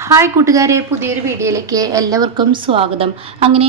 Hi കൂട്ടുകാരെ, പുതിയൊരു വീഡിയോയിലേക്ക് എല്ലാവർക്കും സ്വാഗതം. അങ്ങനെ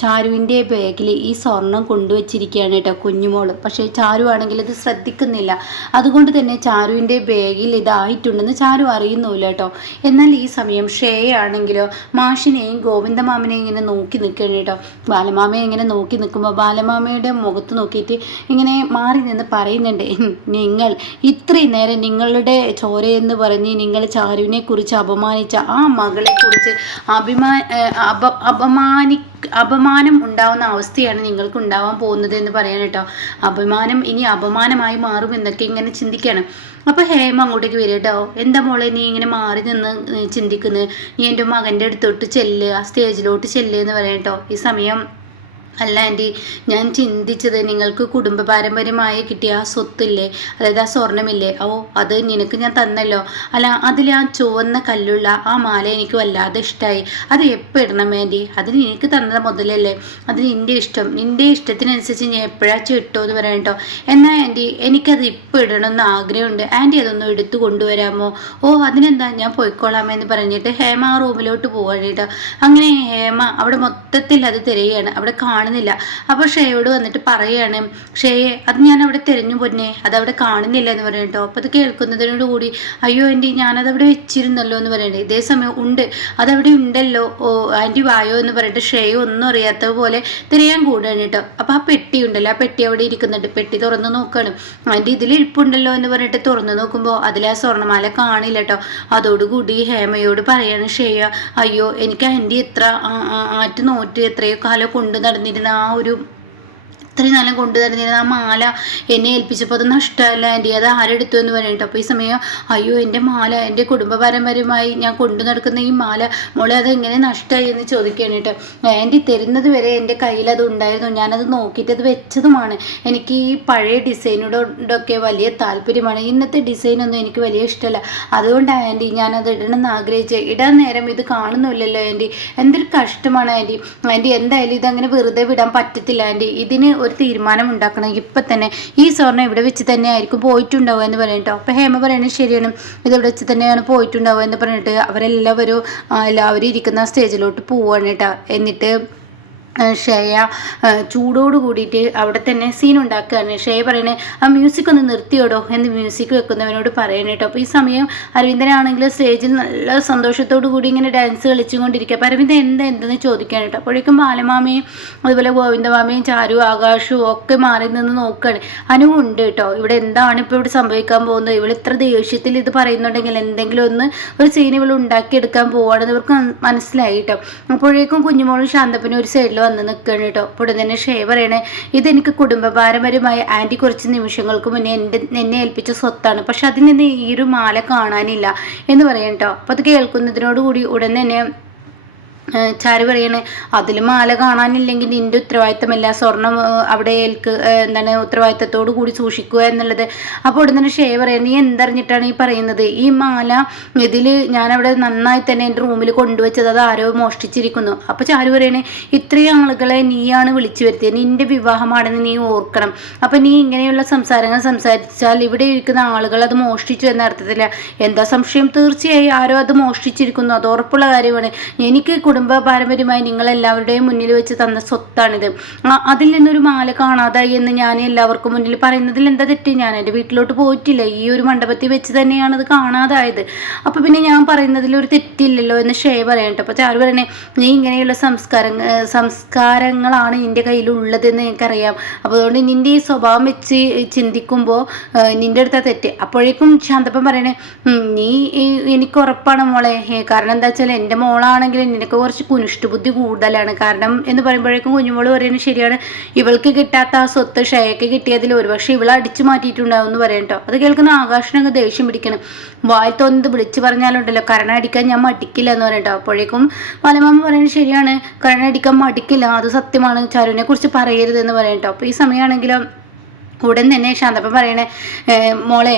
ചാരുവിൻ്റെ ബാഗിൽ ഈ സ്വർണം കൊണ്ടുവച്ചിരിക്കുകയാണ് കേട്ടോ കുഞ്ഞുമോള്. പക്ഷേ ചാരു ആണെങ്കിൽ ഇത് ശ്രദ്ധിക്കുന്നില്ല. അതുകൊണ്ട് തന്നെ ചാരുവിൻ്റെ ബാഗിൽ ഇതായിട്ടുണ്ടെന്ന് ചാരു അറിയുന്നില്ല കേട്ടോ. എന്നാൽ ഈ സമയം ശ്രേയ ആണെങ്കിലോ മാഷിനെയും ഗോവിന്ദമാമനെയും ഇങ്ങനെ നോക്കി നിൽക്കുകയാണ് കേട്ടോ. ബാലമാമയെ ഇങ്ങനെ നോക്കി നിൽക്കുമ്പോൾ ബാലമാമയുടെ മുഖത്ത് നോക്കിയിട്ട് ഇങ്ങനെ മാറി നിന്ന് പറയുന്നുണ്ട്, നിങ്ങൾ ഇത്രയും നേരം നിങ്ങളുടെ ചോരയെന്ന് പറഞ്ഞ് നിങ്ങൾ ചാരുവിനെ കുറിച്ച് അപമാനിച്ച ആ മകളെ കുറിച്ച് അപമാനം ഉണ്ടാവുന്ന അവസ്ഥയാണ് നിങ്ങൾക്ക് ഉണ്ടാവാൻ പോകുന്നത് എന്ന് പറയാൻ കേട്ടോ. അഭിമാനം ഇനി അപമാനമായി മാറും എന്നൊക്കെ ഇങ്ങനെ ചിന്തിക്കുകയാണ്. അപ്പോൾ ഹേമ അങ്ങോട്ടേക്ക് വരും കേട്ടോ. എന്താ മോളെ നീ ഇങ്ങനെ മാറി നിന്ന് ചിന്തിക്കുന്നത്? നീ എൻ്റെ മകൻ്റെ അടുത്തോട്ട് ചെല്ല്, ആ സ്റ്റേജിലോട്ട് ചെല്ല് എന്ന് പറയാം കേട്ടോ. ഈ സമയം അല്ല ആൻറ്റി, ഞാൻ ചിന്തിച്ചത് നിങ്ങൾക്ക് കുടുംബ പാരമ്പര്യമായി കിട്ടിയ ആ സ്വത്തില്ലേ, അതായത് ആ സ്വർണ്ണമില്ലേ, അത് നിനക്ക് ഞാൻ തന്നല്ലോ. അല്ല, അതിൽ ആ ചുവന്ന കല്ലുള്ള ആ മാല എനിക്ക് വല്ലാതെ ഇഷ്ടമായി. അത് എപ്പോൾ ഇടണം ആൻറ്റി? അതിന് എനിക്ക് തന്നത് മുതലല്ലേ, അത് നിൻ്റെ ഇഷ്ടം, നിൻ്റെ ഇഷ്ടത്തിനനുസരിച്ച് ഞാൻ എപ്പോഴാച്ചും ഇട്ടോ എന്ന് പറയാം കേട്ടോ. എന്നാൽ ആൻറ്റി എനിക്കത് ഇപ്പോൾ ഇടണമെന്ന് ആഗ്രഹമുണ്ട്, ആൻറ്റി അതൊന്നും എടുത്തു കൊണ്ടുവരാമോ? അതിനെന്താ, ഞാൻ പോയിക്കോളാമെന്ന് പറഞ്ഞിട്ട് ഹേമ ആ റൂമിലോട്ട് പോവാണ് കേട്ടോ. അങ്ങനെ ഹേമ അവിടെ മൊത്തത്തിൽ അത് തിരയുകയാണ്, അവിടെ കാണുന്നില്ല. അപ്പോൾ ഷേയോട് വന്നിട്ട് പറയാണ്, ഷേയെ അത് ഞാൻ അവിടെ തിരഞ്ഞു പൊന്നെ, അതവിടെ കാണുന്നില്ല എന്ന് പറയും കേട്ടോ. അപ്പോൾ അത് കേൾക്കുന്നതിനോട് കൂടി അയ്യോ ആൻറ്റി ഞാനതവിടെ വെച്ചിരുന്നല്ലോ എന്ന് പറയണ്ടേ. ഇതേ സമയം ഉണ്ട്, അതവിടെ ഉണ്ടല്ലോ, ആൻറ്റി വായോ എന്ന് പറഞ്ഞിട്ട് ഷേയ ഒന്നും അറിയാത്ത പോലെ തിരയാൻ കൂടുകയാണ് കേട്ടോ. അപ്പോൾ ആ പെട്ടി ഉണ്ടല്ലോ, ആ പെട്ടി അവിടെ ഇരിക്കുന്നുണ്ട്. പെട്ടി തുറന്ന് നോക്കുകയാണ്. ആൻറ്റി ഇതിൽ ഇരിപ്പുണ്ടല്ലോ എന്ന് പറഞ്ഞിട്ട് തുറന്ന് നോക്കുമ്പോൾ അതിൽ ആ സ്വർണ്ണമാല കാണില്ല കേട്ടോ. അതോടുകൂടി ഹേമയോട് പറയാണ് ഷേയ, അയ്യോ എനിക്ക് ആൻറ്റി എത്ര ആറ്റ് നോറ്റ് എത്രയോ കാലം കൊണ്ട് നടന്നിരുന്ന ആ ഒരു ഇത്രയും നാലം കൊണ്ടു തരുന്നിരുന്ന ആ മാല എന്നെ ഏൽപ്പിച്ചപ്പോൾ അത് നഷ്ടമല്ല ആൻറ്റി, അത് ആരെടുത്തു എന്ന് പറഞ്ഞിട്ട്. അപ്പോൾ ഈ സമയം അയ്യോ എൻ്റെ മാല, എൻ്റെ കുടുംബ പാരമ്പര്യമായി ഞാൻ കൊണ്ടു നടക്കുന്ന ഈ മാല മോളെ അത് എങ്ങനെ നഷ്ടമായി എന്ന് ചോദിക്കുകയാണ് കേട്ടോ. ആൻറ്റി തരുന്നത് വരെ എൻ്റെ കയ്യിൽ അത് ഉണ്ടായിരുന്നു, ഞാനത് നോക്കിയിട്ട് അത് വെച്ചതുമാണ്. എനിക്ക് ഈ പഴയ ഡിസൈനോടൊക്കെ വലിയ താല്പര്യമാണ്, ഇന്നത്തെ ഡിസൈനൊന്നും എനിക്ക് വലിയ ഇഷ്ടമല്ല. അതുകൊണ്ടാണ് ആൻറ്റി ഞാനത് ഇടണമെന്ന് ആഗ്രഹിച്ച്. ഇടാൻ നേരം ഇത് കാണുന്നില്ലല്ലോ ആൻറ്റി, എന്തൊരു കഷ്ടമാണ് ആൻറ്റി. ആൻറ്റി എന്തായാലും ഇതങ്ങനെ വെറുതെ വിടാൻ പറ്റത്തില്ല ആൻറ്റി, ഇതിന് ഒരു തീരുമാനം ഉണ്ടാക്കണം. ഇപ്പം തന്നെ ഈ സ്വർണ്ണം ഇവിടെ വെച്ച് തന്നെ ആയിരിക്കും പോയിട്ടുണ്ടാവുക എന്ന് പറയട്ടോ. അപ്പം ഹേമ പറയണത് ശരിയാണ്, ഇതിവിടെ വെച്ച് തന്നെയാണ് പോയിട്ടുണ്ടാവുക എന്ന് പറഞ്ഞിട്ട് എല്ലാവരും ഇരിക്കുന്ന സ്റ്റേജിലോട്ട് പോവാണ് കേട്ടോ. എന്നിട്ട് ഷേയ ചൂടോട് കൂടിയിട്ട് അവിടെ തന്നെ സീൻ ഉണ്ടാക്കുകയാണ്. ഷേയ പറയണേ ആ മ്യൂസിക് ഒന്ന് നിർത്തിയോടോ എന്ന് മ്യൂസിക് വെക്കുന്നവനോട് പറയണേ കേട്ടോ. അപ്പോൾ ഈ സമയം അരവിന്ദനാണെങ്കിൽ സ്റ്റേജിൽ നല്ല സന്തോഷത്തോടു കൂടി ഇങ്ങനെ ഡാൻസ് കളിച്ചുകൊണ്ടിരിക്കുക. അപ്പോൾ അരവിന്ദൻ എന്തെന്ന് ചോദിക്കാൻ കേട്ടോ. അപ്പോഴേക്കും ബാലമാമയും അതുപോലെ ഗോവിന്ദമാമയും ചാരു ആകാശവും ഒക്കെ മാറി നിന്ന് നോക്കുകയാണ്. അനുവും ഉണ്ട് കേട്ടോ. ഇവിടെ എന്താണ് ഇപ്പോൾ ഇവിടെ സംഭവിക്കാൻ പോകുന്നത്, ഇവിടെ ഇത്ര ദേഷ്യത്തിൽ ഇത് പറയുന്നുണ്ടെങ്കിൽ എന്തെങ്കിലും ഒരു സീൻ ഇവൾ ഉണ്ടാക്കിയെടുക്കാൻ പോവുകയാണെന്ന് ഇവർക്ക് മനസ്സിലായി കേട്ടോ. അപ്പോഴേക്കും കുഞ്ഞുമോളും ശാന്തപ്പനും ഒരു സൈഡിൽ വന്ന് നിൽക്കണം കേട്ടോ. അപ്പോൾ തന്നെ ഷേ പറയണേ, ഇതെനിക്ക് കുടുംബ പാരമ്പര്യമായി ആൻറ്റി കുറച്ച് നിമിഷങ്ങൾക്ക് മുന്നേ എന്നെ ഏൽപ്പിച്ച സ്വത്താണ്, പക്ഷെ അതിൽ നിന്ന് ഈ ഒരു മാല കാണാനില്ല എന്ന് പറയാം കേട്ടോ. അപ്പോൾ അത് കേൾക്കുന്നതിനോടുകൂടി ഉടൻ തന്നെ ചാരു പറയണേ, അതിൽ മാല കാണാനില്ലെങ്കിൽ നിൻ്റെ ഉത്തരവാദിത്തമല്ല, സ്വർണം അവിടെ ഉത്തരവാദിത്തത്തോടു കൂടി സൂക്ഷിക്കുക എന്നുള്ളത്. അപ്പോൾ ഉടനെ തന്നെ ഷേ പറയാം, നീ എന്തറിഞ്ഞിട്ടാണ് ഈ പറയുന്നത്? ഈ മാല ഇതിൽ ഞാനവിടെ നന്നായി തന്നെ എൻ്റെ റൂമിൽ കൊണ്ടുവച്ചത്, അത് ആരോ മോഷ്ടിച്ചിരിക്കുന്നു. അപ്പോൾ ചാരു പറയണേ, ഇത്രയും ആളുകളെ നീയാണ് വിളിച്ചു വരുത്തിയത്, നിൻ്റെ വിവാഹമാണെന്ന് നീ ഓർക്കണം. അപ്പം നീ ഇങ്ങനെയുള്ള സംസാരങ്ങൾ സംസാരിച്ചാൽ ഇവിടെ ഇരിക്കുന്ന ആളുകൾ അത് മോഷ്ടിച്ചു എന്ന അർത്ഥത്തില്ല. എന്താ സംശയം? തീർച്ചയായും ആരോ അത് മോഷ്ടിച്ചിരിക്കുന്നു, അത് ഉറപ്പുള്ള കാര്യമാണ്. എനിക്ക് കുടുംബ പാരമ്പര്യമായി നിങ്ങളെല്ലാവരുടെയും മുന്നിൽ വെച്ച് തന്ന സ്വത്താണിത്. അതിൽ നിന്നൊരു മാല കാണാതായി എന്ന് ഞാൻ എല്ലാവർക്കും മുന്നിൽ പറയുന്നതിൽ എന്താ തെറ്റ്? ഞാൻ എൻ്റെ വീട്ടിലോട്ട് പോയിട്ടില്ല, ഈ ഒരു മണ്ഡപത്തിൽ വെച്ച് തന്നെയാണ് അത് കാണാതായത്. അപ്പോൾ പിന്നെ ഞാൻ പറയുന്നതിൽ ഒരു തെറ്റില്ലല്ലോ എന്ന് ഷേ പറയട്ടെ. അപ്പോൾ ചാരു പറയണേ, നീ ഇങ്ങനെയുള്ള സംസ്കാരങ്ങളാണ് നിൻ്റെ കയ്യിലുള്ളതെന്ന് എനിക്കറിയാം. അപ്പോൾ അതുകൊണ്ട് നിൻ്റെ ഈ സ്വഭാവം വെച്ച് ചിന്തിക്കുമ്പോൾ നിൻ്റെ അടുത്ത തെറ്റ്. അപ്പോഴേക്കും ശാന്തപ്പൻ പറയണേ, നീ എനിക്ക് ഉറപ്പാണ് മോളെ, കാരണം എന്താ വെച്ചാൽ എൻ്റെ മോളാണെങ്കിലും നിനക്ക് കുറച്ച് കുനിഷ്ട ബുദ്ധി കൂടുതലാണ്. കാരണം എന്ന് പറയുമ്പോഴേക്കും കുഞ്ഞുമോള് പറയുന്നത് ശരിയാണ്, ഇവൾക്ക് കിട്ടാത്ത ആ സ്വത്ത് ഷേയ്ക്ക് കിട്ടിയതിൽ ഒരുപക്ഷെ ഇവളെ അടിച്ചു മാറ്റിയിട്ടുണ്ടാവും എന്ന് പറയാം കേട്ടോ. അത് കേൾക്കുന്ന ആകാശനങ്ങ് ദേഷ്യം പിടിക്കണം. വായിൽ തോന്നുന്നത് വിളിച്ച് പറഞ്ഞാലുണ്ടല്ലോ കരണ അടിക്കാൻ ഞാൻ മടിക്കില്ല എന്ന് പറയട്ടോ. അപ്പോഴേക്കും ബാലമാമ പറയുന്നത് ശരിയാണ്, കരണ അടിക്കാൻ മടിക്കില്ല, അത് സത്യമാണ്, ചാരുവിനെ കുറിച്ച് പറയരുത് എന്ന് പറയാം കേട്ടോ. അപ്പോൾ ഈ സമയമാണെങ്കിലും ഉടൻ തന്നെ ശാന്തപ്പൻ പറയണേ, മോളെ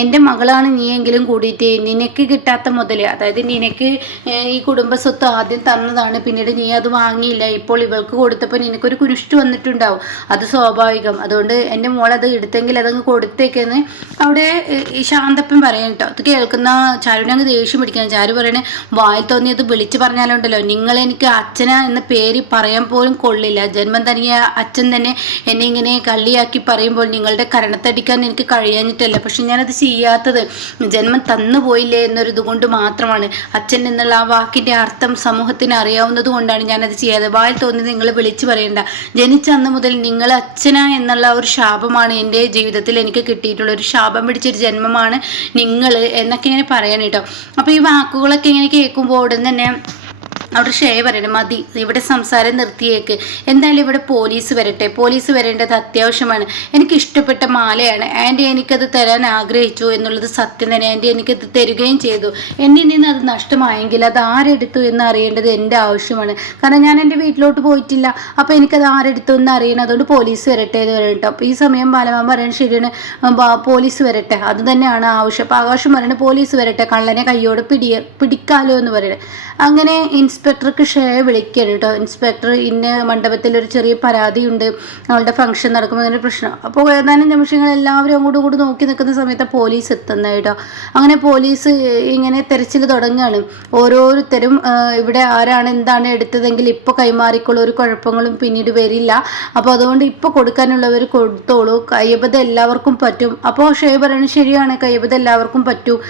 എൻ്റെ മകളാണ് നീയെങ്കിലും കൂടിയിട്ട് നിനക്ക് കിട്ടാത്ത മുതൽ, അതായത് നിനക്ക് ഈ കുടുംബ സ്വത്ത് ആദ്യം തന്നതാണ്, പിന്നീട് നീ അത് വാങ്ങിയില്ല, ഇപ്പോൾ ഇവൾക്ക് കൊടുത്തപ്പോൾ നിനക്കൊരു കുനിഷ്ട് വന്നിട്ടുണ്ടാവും, അത് സ്വാഭാവികം, അതുകൊണ്ട് എൻ്റെ മോളത് എടുത്തെങ്കിൽ അതങ്ങ് കൊടുത്തേക്കെന്ന് അവിടെ ഈ ശാന്തപ്പൻ പറയാൻ കേട്ടോ. അത് കേൾക്കുന്ന ചാരുവിനങ്ങ് ദേഷ്യം പിടിക്കണം. ചാരു പറയണേ, വായിൽ തോന്നിയത് വിളിച്ചു പറഞ്ഞാലുണ്ടല്ലോ, നിങ്ങളെനിക്ക് അച്ഛന എന്ന പേര് പറയാൻ പോലും കൊള്ളില്ല, ജന്മം തനിയ അച്ഛൻ തന്നെ എന്നെ ഇങ്ങനെ കള്ളിയാക്കി പറയുമ്പോൾ നിങ്ങളുടെ കരണത്തടിക്കാൻ എനിക്ക് കഴിയാഞ്ഞിട്ടല്ല, പക്ഷെ ഞാനത് ചെയ്യാത്തത് ജന്മം തന്നുപോയില്ലേ എന്നൊരിത് കൊണ്ട് മാത്രമാണ്. അച്ഛൻ എന്നുള്ള ആ വാക്കിന്റെ അർത്ഥം സമൂഹത്തിന് അറിയാവുന്നത് കൊണ്ടാണ് ഞാനത് ചെയ്യാതെ. വായിൽ തോന്നി നിങ്ങൾ വിളിച്ചു പറയണ്ട. ജനിച്ച അന്ന് മുതൽ നിങ്ങൾ അച്ഛന എന്നുള്ള ഒരു ശാപമാണ് എൻ്റെ ജീവിതത്തിൽ എനിക്ക് കിട്ടിയിട്ടുള്ള ഒരു ശാപം പിടിച്ചൊരു ജന്മമാണ് നിങ്ങൾ എന്നൊക്കെ ഇങ്ങനെ പറയാൻ കേട്ടോ. അപ്പൊ ഈ വാക്കുകളൊക്കെ ഇങ്ങനെ കേൾക്കുമ്പോൾ ഉടൻ തന്നെ അവിടെ ഷേ പറയണം, മതി ഇവിടെ സംസാരം നിർത്തിയേക്ക്, എന്തായാലും ഇവിടെ പോലീസ് വരട്ടെ, പോലീസ് വരേണ്ടത് അത്യാവശ്യമാണ്, എനിക്ക് ഇഷ്ടപ്പെട്ട മാലയാണ് ആൻറ്റി, എനിക്കത് തരാൻ ആഗ്രഹിച്ചു എന്നുള്ളത് സത്യം തന്നെ, ആൻറ്റി എനിക്കത് തരികയും ചെയ്തു, എന്നിൽ നിന്ന് അത് നഷ്ടമായെങ്കിൽ അത് ആരെടുത്തു എന്ന് അറിയേണ്ടത് എൻ്റെ ആവശ്യമാണ്, കാരണം ഞാൻ എൻ്റെ വീട്ടിലോട്ട് പോയിട്ടില്ല, അപ്പോൾ എനിക്കത് ആരെടുത്തു എന്ന് അറിയണം, അതുകൊണ്ട് പോലീസ് വരട്ടെ എന്ന് പറയട്ടോ. അപ്പോൾ ഈ സമയം ബാലമാൻ പറയുന്നത് ശരിയാണ്, പോലീസ് വരട്ടെ, അത് തന്നെയാണ് ആവശ്യം. അപ്പോൾ ആകാശം പറയുന്നത് പോലീസ് വരട്ടെ, കള്ളനെ കയ്യോട് പിടിക്കാലോ എന്ന് പറയണേ. അങ്ങനെ ഇൻസ്പെക്ടർക്ക് ഷേ വിളിക്കുകയാണ് കേട്ടോ. ഇൻസ്പെക്ടർ ഇന്ന മണ്ഡപത്തിൽ ഒരു ചെറിയ പരാതിയുണ്ട്, അവളുടെ ഫംഗ്ഷൻ നടക്കുമ്പോൾ അതിൻ്റെ പ്രശ്നം. അപ്പോൾ ഏതാനും നിമിഷങ്ങൾ എല്ലാവരും അങ്ങോട്ടും ഇങ്ങോട്ട് നോക്കി നിൽക്കുന്ന സമയത്ത് പോലീസ് എത്തുന്നത് കേട്ടോ. അങ്ങനെ പോലീസ് ഇങ്ങനെ തെരച്ചിൽ തുടങ്ങുകയാണ്. ഓരോരുത്തരും ഇവിടെ ആരാണ് എന്താണ് എടുത്തതെങ്കിൽ ഇപ്പോൾ കൈമാറിക്കോളൂ, ഒരു കുഴപ്പങ്ങളും പിന്നീട് വരില്ല, അപ്പോൾ അതുകൊണ്ട് ഇപ്പോൾ കൊടുക്കാനുള്ളവർ കൊടുത്തോളൂ, കയ്യബദ്ധം എല്ലാവർക്കും പറ്റും. അപ്പോൾ ഷേ പറയുന്നത് ശരിയാണ്, കയ്യബദ്ധം എല്ലാവർക്കും പറ്റും,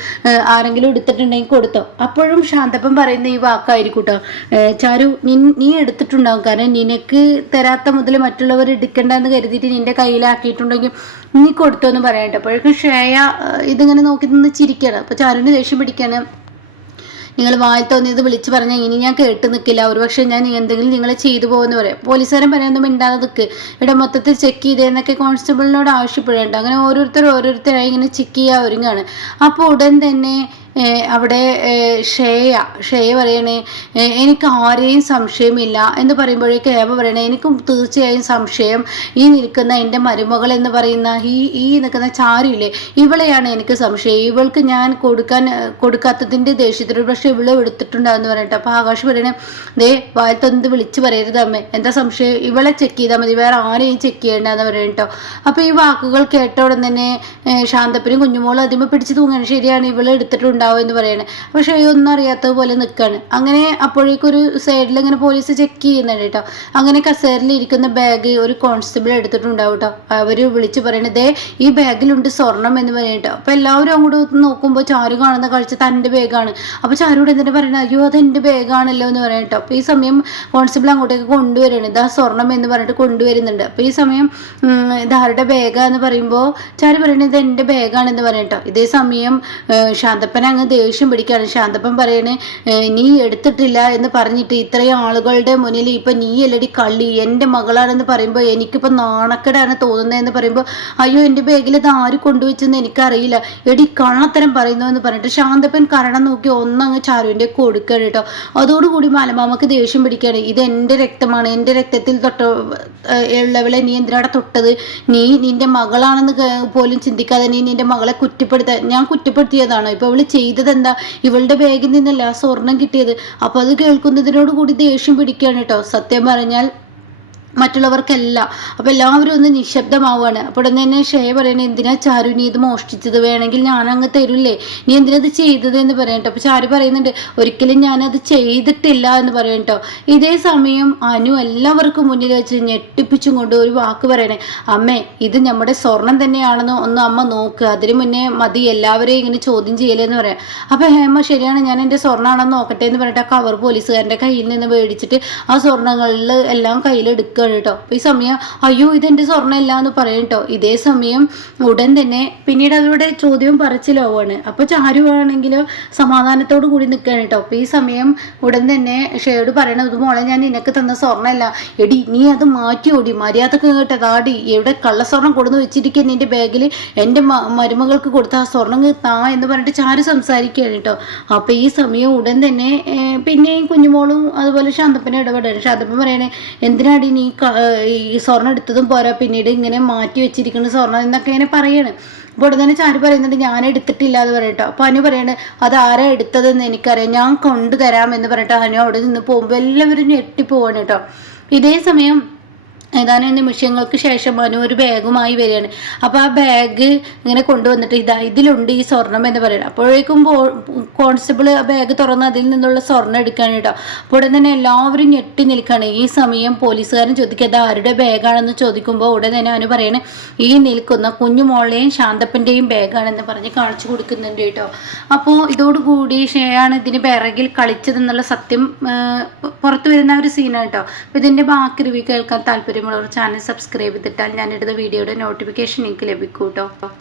ആരെങ്കിലും എടുത്തിട്ടുണ്ടെങ്കിൽ കൊടുത്തോ. അപ്പോഴും ശാന്തപ്പൻ പറയുന്ന ഈ വാക്കായിരിക്കും കേട്ടോ, ചാരു നീ എടുത്തിട്ടുണ്ടാവും, കാരണം നിനക്ക് തരാത്ത മുതൽ മറ്റുള്ളവർ എടുക്കണ്ടെന്ന് കരുതിയിട്ട് നിന്റെ കയ്യിലാക്കിയിട്ടുണ്ടെങ്കിൽ നീ കൊടുത്തോ എന്ന് പറയട്ടെ. അപ്പോഴേക്കും ശ്രേയ ഇതിങ്ങനെ നോക്കി നിന്ന് ചിരിക്കണം. അപ്പോൾ ചാരുവിന് ദേഷ്യം പിടിക്കാണ്, നിങ്ങൾ വായിൽ തോന്നിയത് വിളിച്ച് പറഞ്ഞാൽ ഇനി ഞാൻ കേട്ട് നിൽക്കില്ല, ഒരുപക്ഷെ ഞാൻ എന്തെങ്കിലും നിങ്ങളെ ചെയ്തു പോകുമെന്ന് പറയാം. പോലീസുകാരൻ പറയാനൊന്നും മിണ്ടാതെ നിൽക്ക്, ഇവിടെ മൊത്തത്തിൽ ചെക്ക് ചെയ്തതെന്നൊക്കെ കോൺസ്റ്റബിളിനോട് ആവശ്യപ്പെടേണ്ട. അങ്ങനെ ഓരോരുത്തരായി ഇങ്ങനെ ചെക്ക് ചെയ്യാൻ ഒരുങ്ങാണ്. അപ്പോൾ ഉടൻ തന്നെ അവിടെ ഷേയ പറയണേ, എനിക്ക് ആരെയും സംശയമില്ല എന്ന് പറയുമ്പോഴേക്കും ഏവ പറയണേ, എനിക്കും തീർച്ചയായും സംശയം ഈ നിൽക്കുന്ന എൻ്റെ മരുമകൾ എന്ന് പറയുന്ന ഈ നിൽക്കുന്ന ചാരുയില്ലേ, ഇവളെയാണ് എനിക്ക് സംശയം, ഇവൾക്ക് ഞാൻ കൊടുക്കാത്തതിൻ്റെ ദേഷ്യത്തിൽ പക്ഷെ ഇവളെ എടുത്തിട്ടുണ്ടാകുമെന്ന് പറയട്ടെ. അപ്പോൾ ആകാശ് പറയണേ, ദേ വായത്തൊന്ന് വിളിച്ച് പറയരുത് അമ്മേ, എന്താ സംശയം, ഇവളെ ചെക്ക് ചെയ്താൽ മതി, വേറെ ആരെയും ചെക്ക് ചെയ്യേണ്ടെന്ന് പറയണം കേട്ടോ. അപ്പോൾ ഈ വാക്കുകൾ കേട്ട ഉടൻ തന്നെ ശാന്തപ്പനും കുഞ്ഞുമോളും അതിമ പിടിച്ച് തൂങ്ങാണ്. ശരിയാണ്, ഇവളെ എടുത്തിട്ടുണ്ട് എന്ന് പറയണേ. പക്ഷെ ഒന്നും അറിയാത്തതുപോലെ നിൽക്കാണ്. അങ്ങനെ അപ്പോഴേക്കൊരു സൈഡിൽ ഇങ്ങനെ പോലീസ് ചെക്ക് ചെയ്യുന്നുണ്ട് കേട്ടോ. അങ്ങനെ കസേരയിൽ ഇരിക്കുന്ന ബാഗ് ഒരു കോൺസ്റ്റബിൾ എടുത്തിട്ടുണ്ടാവും കേട്ടോ. അവര് വിളിച്ച് പറയണതേ ഈ ബാഗിലുണ്ട് സ്വർണം എന്ന് പറയട്ടോ. അപ്പൊ എല്ലാവരും അങ്ങോട്ട് നോക്കുമ്പോൾ ചാരു കാണുന്ന കാഴ്ച തൻ്റെ ബാഗാണ്. അപ്പൊ ചാരുവിടെ എന്തിനാ പറയണത്, അയ്യോ അത് എൻ്റെ ബാഗാണല്ലോ എന്ന് പറയട്ടോ. അപ്പൊ ഈ സമയം കോൺസ്റ്റബിൾ അങ്ങോട്ടേക്ക് കൊണ്ടുവരികയാണ്, ഇതാ സ്വർണം എന്ന് പറഞ്ഞിട്ട് കൊണ്ടുവരുന്നുണ്ട്. അപ്പൊ ഈ സമയം ഇതാരുടെ ബാഗാന്ന് പറയുമ്പോൾ ചാരു പറയണത് ഇത് എൻ്റെ ബാഗാണെന്ന് പറയട്ടോ. ഇതേ സമയം ശാന്തപ്പൻ അങ്ങ് ദേഷ്യം പിടിക്കുകയാണ്. ശാന്തപ്പൻ പറയണേ, നീ എടുത്തിട്ടില്ല എന്ന് പറഞ്ഞിട്ട് ഇത്രയും ആളുകളുടെ മുന്നിൽ ഇപ്പൊ നീ അല്ലടി കള്ളി, എൻ്റെ മകളാണെന്ന് പറയുമ്പോൾ എനിക്കിപ്പോൾ നാണക്കേടാണ് തോന്നുന്നതെന്ന് പറയുമ്പോൾ, അയ്യോ എൻ്റെ ബാഗിൽ ഇത് ആര് കൊണ്ടുവച്ചെന്ന് എനിക്കറിയില്ല, എടി കള്ളത്തരം പറയുന്നു എന്ന് പറഞ്ഞിട്ട് ശാന്തപ്പൻ കരണം നോക്കി ഒന്നങ്ങ് ചാരുവിൻ്റെ കൊടുക്കുകയാണ് കേട്ടോ. അതോടുകൂടി മലമാമക്ക് ദേഷ്യം പിടിക്കുകയാണ്. ഇത് എൻ്റെ രക്തമാണ്, എൻ്റെ രക്തത്തിൽ ഉള്ളവളെ നീ എന്തിനാടെ തൊട്ടത്, നീ നിന്റെ മകളാണെന്ന് പോലും ചിന്തിക്കാതെ നീ നിന്റെ മകളെ ഞാൻ കുറ്റപ്പെടുത്തിയതാണോ, ഇപ്പൊ അവള് ചെയ്തത് എന്താ, ഇവളുടെ ബാഗിൽ നിന്നല്ല സ്വർണം കിട്ടിയത്. അപ്പൊ അത് കേൾക്കുന്നതിനോട് കൂടി ദേഷ്യം പിടിക്കുകയാണ് കേട്ടോ. സത്യം പറഞ്ഞാൽ മറ്റുള്ളവർക്കല്ല. അപ്പോൾ എല്ലാവരും ഒന്ന് നിശബ്ദമാവുകയാണ്. അപ്പോൾ ഉടനെ തന്നെ ഷേ പറയണേ, എന്തിനാ ചാരു നീ ഇത് മോഷ്ടിച്ചത്, വേണമെങ്കിൽ ഞാൻ അങ്ങ് തരില്ലേ, നീ എന്തിനത് ചെയ്തത് എന്ന് പറയട്ടോ. അപ്പോൾ ചാരു പറയുന്നുണ്ട്, ഒരിക്കലും ഞാനത് ചെയ്തിട്ടില്ല എന്ന് പറയട്ടോ. ഇതേ സമയം അനു എല്ലാവർക്കും മുന്നിൽ വെച്ച് ഞെട്ടിപ്പിച്ചും കൊണ്ട് ഒരു വാക്ക് പറയണേ, അമ്മേ ഇത് നമ്മുടെ സ്വർണം തന്നെയാണെന്ന് ഒന്ന് അമ്മ നോക്കുക, അതിന് മുന്നേ മതി എല്ലാവരെയും ഇങ്ങനെ ചോദ്യം ചെയ്യലെന്ന് പറയാം. അപ്പോൾ ഹേമ ശരിയാണ്, ഞാൻ എൻ്റെ സ്വർണ്ണമാണെന്ന് നോക്കട്ടെ എന്ന് പറഞ്ഞിട്ട് ആ കവർ പോലീസുകാരൻ്റെ കയ്യിൽ നിന്ന് മേടിച്ചിട്ട് ആ സ്വർണ്ണങ്ങളിൽ എല്ലാം കയ്യിലെടുക്കുക കേട്ടോ. ഈ സമയം അയ്യോ ഇതെന്റെ സ്വർണ്ണമല്ല എന്ന് പറയും കേട്ടോ. ഇതേ സമയം ഉടൻ തന്നെ പിന്നീട് അവരുടെ ചോദ്യവും പറച്ചിലാവുകയാണ്. അപ്പൊ ചാരുവാണെങ്കിലോ സമാധാനത്തോടു കൂടി നിൽക്കുകയാണ് കേട്ടോ. അപ്പൊ ഈ സമയം ഉടൻ തന്നെ ഷേയോട് പറയണത്, മോളെ ഞാൻ നിനക്ക് തന്ന സ്വർണ്ണമല്ല, എടി നീ അത് മാറ്റി ഓടി, മര്യാദക്ക് കേട്ടതാടി, എവിടെ കള്ളസ്വർണ്ണം കൊടുന്ന് വെച്ചിരിക്കുക നിന്റെ ബാഗിൽ, എൻ്റെ മരുമകൾക്ക് കൊടുത്ത ആ സ്വർണ്ണം താ എന്ന് പറഞ്ഞിട്ട് ചാരു സംസാരിക്കുകയാണ് കേട്ടോ. അപ്പൊ ഈ സമയം ഉടൻ തന്നെ പിന്നെയും കുഞ്ഞുമോളും അതുപോലെ ശാന്തപ്പനെ ഇടപെടാണ്. ശാന്തപ്പൻ പറയണേ, എന്തിനാടി നീ ഈ സ്വർണ്ണം എടുത്തതും പോരാ, പിന്നീട് ഇങ്ങനെ മാറ്റി വെച്ചിരിക്കുന്ന സ്വർണ്ണം എന്നൊക്കെ ഇങ്ങനെ പറയാണ്. അപ്പോൾ ഉടനെ തന്നെ ചാരു പറയുന്നുണ്ട് ഞാൻ എടുത്തിട്ടില്ല എന്ന് പറയട്ടോ. അപ്പോൾ അനു പറയണേ അത് ആരാ എടുത്തതെന്ന് എനിക്കറിയാം, ഞാൻ കൊണ്ടുതരാം എന്ന് പറയട്ടോ. അനു അവിടെ നിന്ന് പോകുമ്പോൾ എല്ലാവരും ഞെട്ടിപ്പോവാണ് കേട്ടോ. ഇതേ സമയം ഏതാനും നിമിഷങ്ങൾക്ക് ശേഷം മനു ഒരു ബാഗുമായി വരികയാണ്. അപ്പോൾ ആ ബാഗ് ഇങ്ങനെ കൊണ്ടുവന്നിട്ട് ഇതിലുണ്ട് ഈ സ്വർണം എന്ന് പറയുന്നത്. അപ്പോഴേക്കും കോൺസ്റ്റബിൾ ആ ബാഗ് തുറന്ന് അതിൽ നിന്നുള്ള സ്വർണ്ണം എടുക്കുകയാണ് കേട്ടോ. അപ്പോൾ ഉടൻ തന്നെ എല്ലാവരും ഞെട്ടി നിൽക്കുകയാണ്. ഈ സമയം പോലീസുകാരൻ ചോദിക്കുക അത് ആരുടെ ബാഗാണെന്ന് ചോദിക്കുമ്പോൾ ഉടൻ തന്നെ അവന് പറയണേ ഈ നിൽക്കുന്ന കുഞ്ഞുമോളെയും ശാന്തപ്പൻ്റെയും ബാഗാണെന്ന് പറഞ്ഞ് കാണിച്ചു കൊടുക്കുന്നുണ്ട് കേട്ടോ. അപ്പോൾ ഇതോടുകൂടി ഷെയാണ് ഇതിന് പിറകിൽ കളിച്ചതെന്നുള്ള സത്യം പുറത്തു വരുന്ന ഒരു സീനാണ് കേട്ടോ. അപ്പോൾ ഇതിൻ്റെ ബാക്കി റിവ്യൂ കേൾക്കാൻ താല്പര്യം ചാനൽ സബ്സ്ക്രൈബ് ചെയ്തിട്ടാൽ ഞാനിടുന്ന വീഡിയോയുടെ നോട്ടിഫിക്കേഷൻ നിങ്ങൾക്ക് ലഭിക്കും കേട്ടോ.